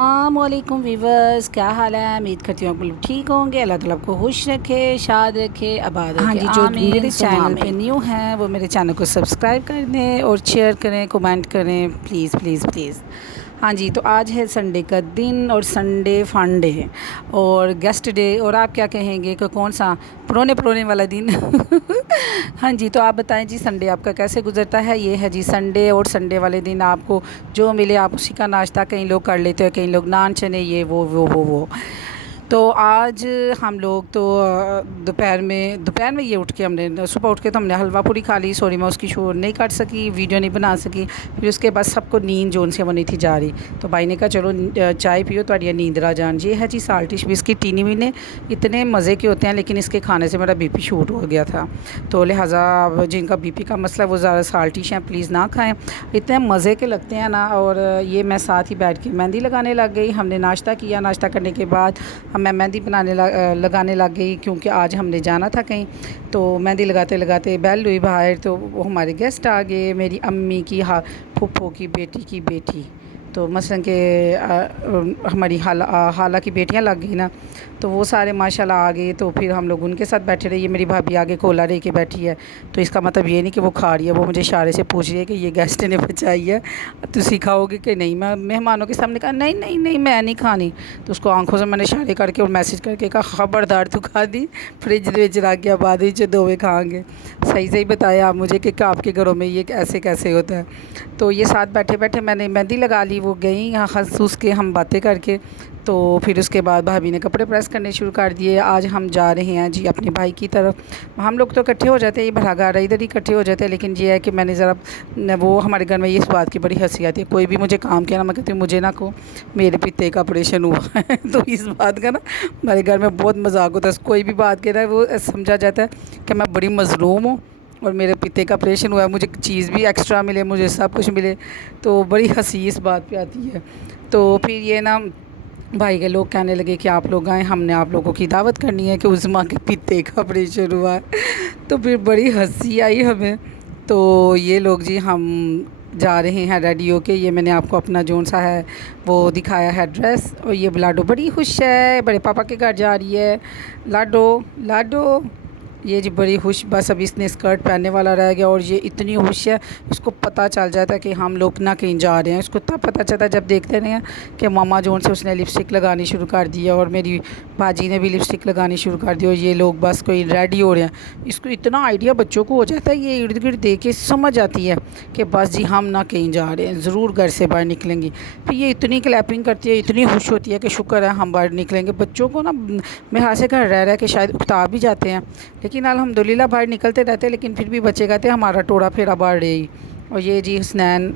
अस्सलामुअलैकुम वीवर्स, क्या हाल है। उम्मीद करती हूँ आप लोग ठीक होंगे। अल्लाह ताला आपको खुश रखे, शाद रखे, आबाद हाँ रखे। जी, जो आमीन मेरे सुम्मा चैनल पे आमीन। न्यू हैं वो मेरे चैनल को सब्सक्राइब कर दें और शेयर करें, कमेंट करें, प्लीज़ प्लीज़ प्लीज़। हाँ जी, तो आज है संडे का दिन और संडे फन डे है और गेस्ट डे, और आप क्या कहेंगे कि कौन सा पुराने पुराने वाला दिन। हाँ जी, तो आप बताएं जी संडे आपका कैसे गुजरता है। ये है जी संडे, और संडे वाले दिन आपको जो मिले आप उसी का नाश्ता, कई लोग कर लेते हैं, कई लोग नान चने, ये वो। तो आज हम लोग तो दोपहर में ये उठ के हमने सुबह उठ के तो हमने हलवा पूरी खा ली। सॉरी, मैं उसकी शोर नहीं काट सकी, वीडियो नहीं बना सकी। फिर उसके बाद सबको नींद जोन से वो नहीं थी जा रही, तो भाई ने कहा चलो चाय पियो तो नींद आ जान। ये है जी साल्टिश बिस्किट, टीनी मीने इतने मज़े के होते हैं, लेकिन इसके खाने से मेरा बीपी शूट हो गया था। तो लिहाजा जिनका बीपी का मसला है वो ज़्यादा साल्टिश हैं प्लीज़ ना खाएँ, इतने मज़े के लगते हैं ना। और ये मैं साथ ही बैठ के मेहंदी लगाने लग गई। हमने नाश्ता किया, नाश्ता करने के बाद मैं मेहंदी लगाने लग गई, क्योंकि आज हमने जाना था कहीं। तो मेहंदी लगाते लगाते बेल हुई बाहर, तो वो हमारे गेस्ट आ गए, मेरी अम्मी की फूफो की बेटी की बेटी। तो मसलन के हमारी हाला की बेटियां लग गई ना, तो वो सारे माशाल्लाह आ गए। तो फिर हम लोग उनके साथ बैठे रहे। ये मेरी भाभी आगे कोला रह के बैठी है, तो इसका मतलब ये नहीं कि वो खा रही है, वो मुझे इशारे से पूछ रही है कि ये गेस्ट ने बचाई है, तो सिखाओगे कि नहीं। मैं मेहमानों के सामने कहा नहीं नहीं नहीं, मैं नहीं खानी। तो उसको आंखों से मैंने इशारे करके और मैसेज करके कहा खबरदार तू खा दी, फ्रिज में रख गया, बाद ही दोवे खाएँगे। सही सही बताया आप मुझे कि आपके घरों में ये कैसे कैसे होता है। तो ये साथ बैठे बैठे मैंने मेहंदी लगा ली, वो गई यहाँ हंस हंस के, हम बातें करके। तो फिर उसके बाद भाभी ने कपड़े प्रेस करने शुरू कर दिए। आज हम जा रहे हैं जी अपने भाई की तरफ। हम लोग तो इकट्ठे हो जाते हैं, ये भरागारा इधर ही इकट्ठे हो जाते हैं, लेकिन ये है कि मैंने ज़रा वो हमारे घर में इस बात की बड़ी हंसी आती है, कोई भी मुझे काम किया ना, मैं कहती हूँ मुझे ना को मेरे पित्ते का ऑपरेशन हुआ है। तो इस बात का ना हमारे घर में बहुत मजाक होता है। कोई भी बात कह रहा है वो समझा जाता है कि मैं बड़ी मज़लूम हूँ और मेरे पित्ते का ऑपरेशन हुआ है, मुझे चीज़ भी एक्स्ट्रा मिले, मुझे सब कुछ मिले। तो बड़ी हंसी इस बात पे आती है। तो फिर ये ना भाई के लोग कहने लगे कि आप लोग आए, हमने आप लोगों की दावत करनी है कि उज़्मा के पित्ते का ऑपरेशन हुआ है। तो फिर बड़ी हंसी आई हमें। तो ये लोग जी हम जा रहे हैं रेडी होके। ये मैंने आपको अपना जोन सा है वो दिखाया है ड्रेस, और ये लाडो बड़ी खुश है, बड़े पापा के घर जा रही है। लाडो लाडो ये जी बड़ी खुश, बस अब इसने स्कर्ट पहनने वाला रह गया, और ये इतनी खुश है, इसको पता चल जाता है कि हम लोग ना कहीं जा रहे हैं। इसको तब पता चलता है जब देखते नहीं हैं कि मामा जोन से उसने लिपस्टिक लगानी शुरू कर दी है, और मेरी भाजी ने भी लिपस्टिक लगानी शुरू कर दी, और ये लोग बस कोई रेडी हो रहे हैं। इसको इतना आइडिया बच्चों को हो जाता है, ये इर्द गिर्द देख के समझ आती है कि बस जी हम ना कहीं जा रहे हैं, ज़रूर घर से बाहर निकलेंगी। फिर ये इतनी क्लैपिंग करती है, इतनी खुश होती है कि शुक्र है हम बाहर निकलेंगे। बच्चों को ना मैं हाथ से घर रह रहा है कि शायद उकता भी जाते हैं, लेकिन अल्हम्दुलिल्लाह बाहर निकलते रहते, लेकिन फिर भी बच्चे कहते हैं हमारा टोड़ा फेरा बाहर रही। और ये जी हसनैन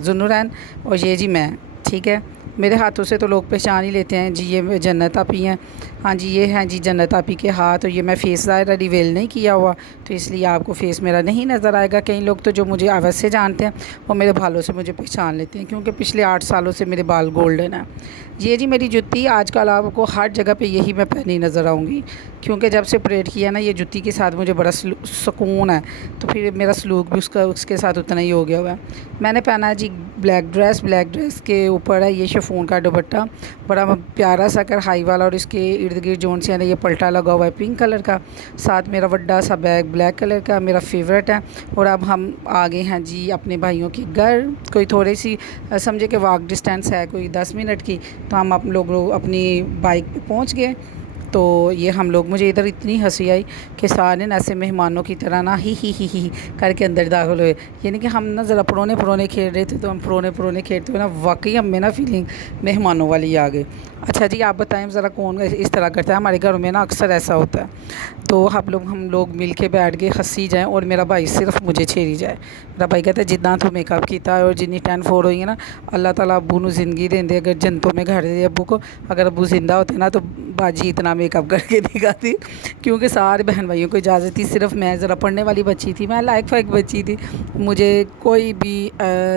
जुन्नूरैन, और ये जी मैं, ठीक है। मेरे हाथों से तो लोग पहचान ही लेते हैं जी ये जन्नत आपी हैं। हाँ जी, ये हैं जी जन्नत आपी के हाथ। और ये मैं फ़ेस ज़ाहिर रिवील नहीं किया हुआ, तो इसलिए आपको फ़ेस मेरा नहीं नज़र आएगा। कई लोग तो जो मुझे अवश्य से जानते हैं वो मेरे बालों से मुझे पहचान लेते हैं, क्योंकि पिछले 8 सालों से मेरे बाल गोल्डन हैं। ये जी मेरी जुत्ती, आजकल आपको हर जगह पे यही मैं पहनी नज़र आऊँगी, क्योंकि जब से ऑपरेट किया ना, ये जुत्ती के साथ मुझे बड़ा सुकून है। तो फिर मेरा सलूक भी उसके साथ उतना ही हो गया हुआ है। मैंने पहना है जी ब्लैक ड्रेस के ऊपर है ये शिफॉन का दुपट्टा, बड़ा प्यारा सा कढ़ाई वाला, और इसके इर्द गिर्द जोन से है ना ये पल्टा लगा हुआ है पिंक कलर का। साथ मेरा बड़ा सा बैग ब्लैक कलर का, मेरा फेवरेट है। और अब हम आ गए हैं जी अपने भाइयों के घर। कोई थोड़ी सी समझे कि वॉक डिस्टेंस है, कोई 10 मिनट की। तो हम लोग अपनी बाइक पे पहुंच गए। तो ये हम लोग, मुझे इधर इतनी हंसी आई कि सारे ना ऐसे मेहमानों की तरह ना ही करके अंदर दाखिल हुए। यानी कि हम ना ज़रा पुराने पुराने खेल रहे थे, तो हम पुराने पुराने खेलते हुए ना वाकई हमें ना फीलिंग मेहमानों वाली आ गई। अच्छा जी, आप बताएं ज़रा कौन इस तरह करता है। हमारे घरों में ना अक्सर ऐसा होता है। तो हम लोग मिल के बैठ के हंसी जाएँ, और मेरा भाई सिर्फ मुझे छेड़ी जाए। मेरा भाई कहता है जितना तू मेकअप किया है और जितनी 10-4 हुई है ना, अल्लाह ताला अब्बू नू ज़िंदगी देंदे। अगर जन्नतों में घर दे अब्बू को, अगर अब्बू जिंदा होते ना तो बाजी इतना मेकअप करके दिखाती, क्योंकि सारे बहन भाइयों को इजाज़त थी, सिर्फ मैं ज़रा पढ़ने वाली बच्ची थी, मैं लायक फ़ायक बच्ची थी, मुझे कोई भी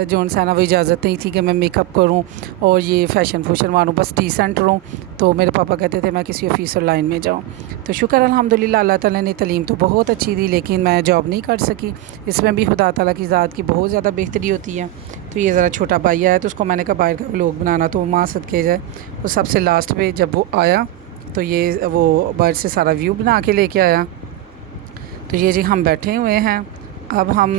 जो सा ना वो इजाज़त नहीं थी कि मैं मेकअप करूं और ये फ़ैशन फूशन मारूं, बस डिसेंट रहूं। तो मेरे पापा कहते थे मैं किसी ऑफिसर लाइन में जाऊं। तो शुक्र अल्हम्दुलिल्लाह, अल्लाह ताला ने तलीम तो बहुत अच्छी दी, लेकिन मैं जॉब नहीं कर सकी। इसमें भी खुदा ताला की ज़ात की बहुत ज़्यादा बेहतरी होती है। तो ये ज़रा छोटा भाई आया, तो उसको मैंने कहा बाहर का व्लॉग बनाना, तो माँ सदके जाए। वो सबसे लास्ट पे जब वो आया तो ये वो बाहर से सारा व्यू बना के लेके आया। तो ये जी हम बैठे हुए हैं, अब हम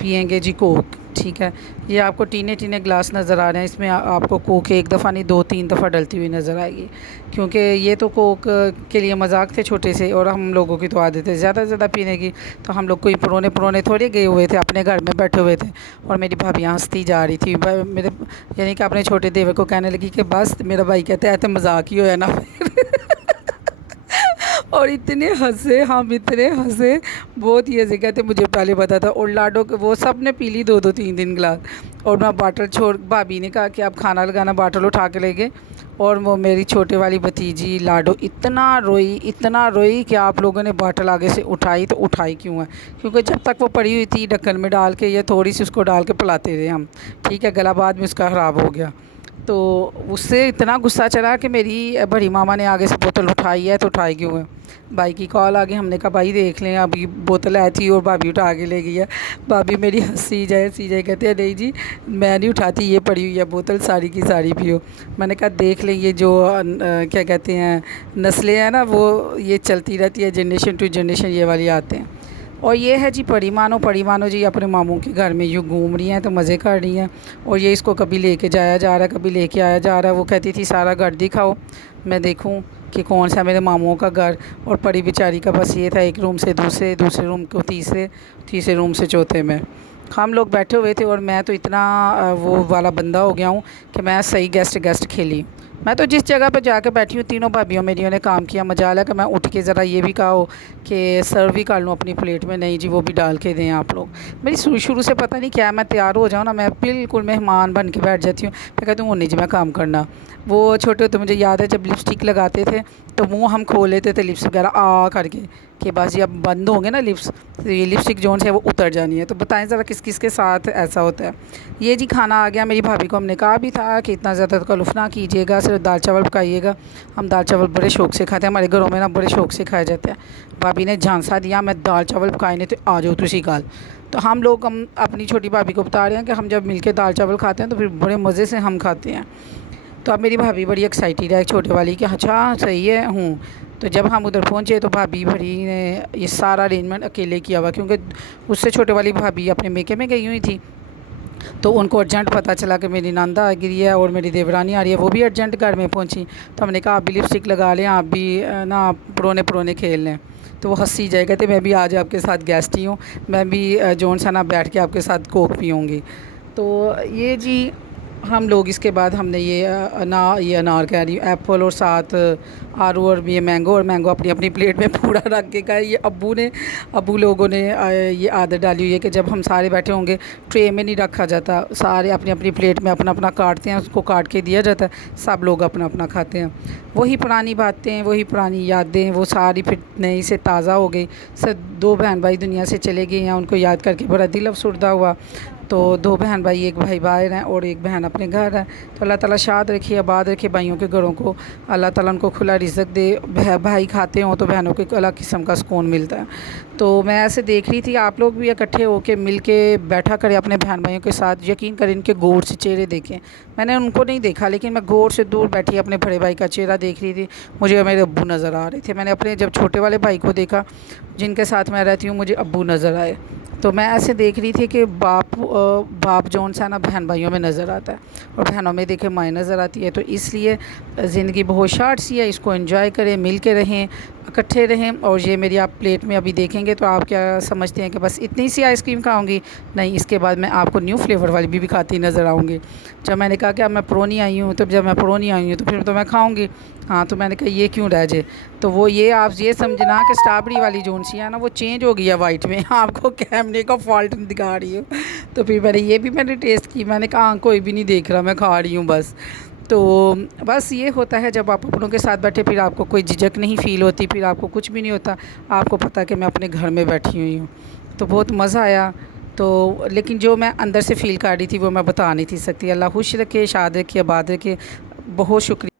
पियेंगे जी कोक, ठीक है। ये आपको टीने टीने ग्लास नज़र आ रहे हैं, इसमें आपको कोक एक दफ़ा नहीं 2-3 दफ़ा डलती हुई नज़र आएगी, क्योंकि ये तो कोक के लिए मजाक थे छोटे से, और हम लोगों की तो आदत है ज़्यादा से ज़्यादा पीने की। तो हम लोग कोई पुराने थोड़े गए हुए थे, अपने घर में बैठे हुए थे, और मेरी भाभियाँ हंसती जा रही थी। मेरे यानी कि अपने छोटे देवर को कहने लगी कि बस, मेरा भाई कहते हैं तो मजाक ही होया ना और इतने हंसे, हम इतने हंसे, बहुत ही हंसे। कहते मुझे पहले पता था। और लाडो के वो सब ने पी ली 2-2 3 गिलास, और मैं बाटल छोड़, भाभी ने कहा कि आप खाना लगाना, बाटल उठा के ले गए। और वो मेरी छोटे वाली भतीजी लाडो इतना रोई कि आप लोगों ने बाटल आगे से उठाई, तो उठाई क्यों है, क्योंकि जब तक वो पड़ी हुई थी ढक्कन में डाल के, या थोड़ी सी उसको डाल के पिलाते रहे हम, ठीक है। गला बाद में उसका ख़राब हो गया, तो उससे इतना गुस्सा चला कि मेरी बड़ी मामा ने आगे से बोतल उठाई है, तो उठाई क्यों है। भाई की कॉल आ गई, हमने कहा भाई देख लें, अभी बोतल आई थी और भाभी उठा के ले गई है। भाभी मेरी हंसी जाए कहते हैं नहीं जी मैं नहीं उठाती, ये पड़ी हुई है बोतल, सारी की सारी पियो। मैंने कहा देख लें, ये जो क्या कहते हैं नस्लें हैं ना, वो ये चलती रहती है, जनरेशन टू जनरेशन ये वाली आते हैं। और ये है जी पड़ी मानो जी अपने मामू के घर में यूँ घूम रही हैं, तो मज़े कर रही हैं। और ये इसको कभी लेके जाया जा रहा है, कभी लेके आया जा रहा है। वो कहती थी सारा घर दिखाओ, मैं देखूं कि कौन सा मेरे मामुओं का घर। और परी बेचारी का बस ये था, एक रूम से दूसरे रूम को तीसरे रूम से चौथे में हम लोग बैठे हुए थे। और मैं तो इतना वो वाला बंदा हो गया हूँ कि मैं सही गेस्ट खेली। मैं तो जिस जगह पे जाकर बैठी हूँ, तीनों भाभियों मेरियों ने काम किया। मजाल है कि मैं उठ के ज़रा ये भी कहा हो कि सर्व भी कर लूँ अपनी प्लेट में, नहीं जी वो भी डाल के दें आप लोग। मेरी शुरू से पता नहीं क्या, मैं तैयार हो जाऊँ ना, मैं बिल्कुल मेहमान बन के बैठ जाती हूँ। मैं कहती हूँ नहीं जी मैं काम करना। वो छोटे होते मुझे याद है जब लिपस्टिक लगाते थे तो मुँह हम खोल लेते थे लिप्स वगैरह करके, कि बस ये अब बंद होंगे ना लिप्स, तो ये लिपस्टिक जोन से वो उतर जानी है। तो बताएं ज़रा किस किस के साथ ऐसा होता है। ये जी खाना आ गया, मेरी भाभी को हमने कहा भी था कि इतना ज़्यादा तकल्लुफ़ ना कीजिएगा, सिर्फ दाल चावल पकाइएगा। हम दाल चावल बड़े शौक़ से खाते हैं, हमारे घरों में ना बड़े शौक़ से खाए जाते हैं। भाभी ने झांसा दिया मैं दाल चावल पकाए नहीं, तो आ जाओ तुसी कल। तो हम अपनी छोटी भाभी को बता रहे हैं कि हम जब मिलके दाल चावल खाते हैं तो फिर बड़े मज़े से हम खाते हैं। तो अब मेरी भाभी बड़ी एक्साइटेड है छोटे वाली कि अच्छा सही है हूँ। तो जब हम उधर पहुँचे तो भाभी भरी ने ये सारा अरेंजमेंट अकेले किया हुआ, क्योंकि उससे छोटे वाली भाभी अपने मेके में गई हुई थी। तो उनको अर्जेंट पता चला कि मेरी नंदा आ गई है और मेरी देवरानी आ रही है, वो भी अर्जेंट घर में पहुंची। तो हमने कहा आप भी लिपस्टिक लगा लें, आप भी ना पुराने खेल लें। तो वो हंसी जाए, कहते मैं भी आज आपके साथ गेस्ट ही हूँ, मैं भी जोन सा ना बैठ के आपके साथ कोक पीऊँगी। तो ये जी हम लोग इसके बाद हमने ये अनार कह रही हूँ एप्पल, और साथ आरू और ये मैंगो अपनी अपनी प्लेट में पूरा रख के खाए। ये अब्बू लोगों ने ये आदत डाली हुई है कि जब हम सारे बैठे होंगे ट्रे में नहीं रखा जाता, सारे अपनी अपनी प्लेट में अपना अपना काटते हैं, उसको काट के दिया जाता है, सब लोग अपना अपना खाते हैं। वही पुरानी बातें, वही पुरानी यादें, वो सारी फिर नई से ताज़ा हो गई। सब 2 बहन भाई दुनिया से चले गए हैं, उनको याद करके बड़ा दिल अफसुर्दा हुआ। तो 2 बहन भाई, एक भाई बाहर हैं और एक बहन अपने घर है। तो अल्लाह ताला शाद रखे, आबाद रखे भाइयों के घरों को, अल्लाह ताला उनको खुला रिज़्क़ दे। भाई खाते हों तो बहनों को अलग किस्म का सुकून मिलता है। तो मैं ऐसे देख रही थी, आप लोग भी इकट्ठे होकर मिल के बैठा करें अपने बहन भाइयों के साथ। यकीन करें इनके गौर से चेहरे देखें, मैंने उनको नहीं देखा लेकिन मैं गौर से दूर बैठी अपने बड़े भाई का चेहरा देख रही थी। मुझे मेरे अब्बू नज़र आ रहे थे। मैंने अपने जब छोटे वाले भाई को देखा जिनके साथ मैं रहती हूँ, मुझे अब्बू नज़र आए। तो मैं ऐसे देख रही थी कि बाप जौन सा ना बहन भाइयों में नज़र आता है और बहनों में देखे माएँ नज़र आती है। तो इसलिए ज़िंदगी बहुत शार्ट सी है, इसको एंजॉय करें, मिल के रहें, इकट्ठे रहें। और ये मेरी आप प्लेट में अभी देखेंगे तो आप क्या समझते हैं कि बस इतनी सी आइसक्रीम खाऊंगी? नहीं, इसके बाद मैं आपको न्यू फ्लेवर वाली भी खाती नज़र आऊँगी। जब मैंने कहा कि अब मैं पुरानी आई हूँ, तब जब मैं पुरानी आई हूँ तो फिर तो मैं खाऊँगी। हाँ, तो मैंने कहा ये क्यों रह जाए। तो वो ये आप ये समझना कि स्ट्रॉबेरी वाली जोन सी है ना, वो चेंज हो गई है वाइट में। आपको कैमरे का फॉल्ट दिखा रही हूँ। तो फिर मैंने टेस्ट की, मैंने कहा कोई भी नहीं देख रहा, मैं खा रही हूँ बस। तो बस ये होता है जब आप अपनों के साथ बैठे, फिर आपको कोई झिझक नहीं फ़ील होती, फिर आपको कुछ भी नहीं होता, आपको पता है कि मैं अपने घर में बैठी हुई हूँ। तो बहुत मज़ा आया। तो लेकिन जो मैं अंदर से फ़ील कर रही थी वो मैं बता नहीं थी सकती। अल्लाह खुश रखे, शाद रखे, आबाद रखे। बहुत शुक्रिया।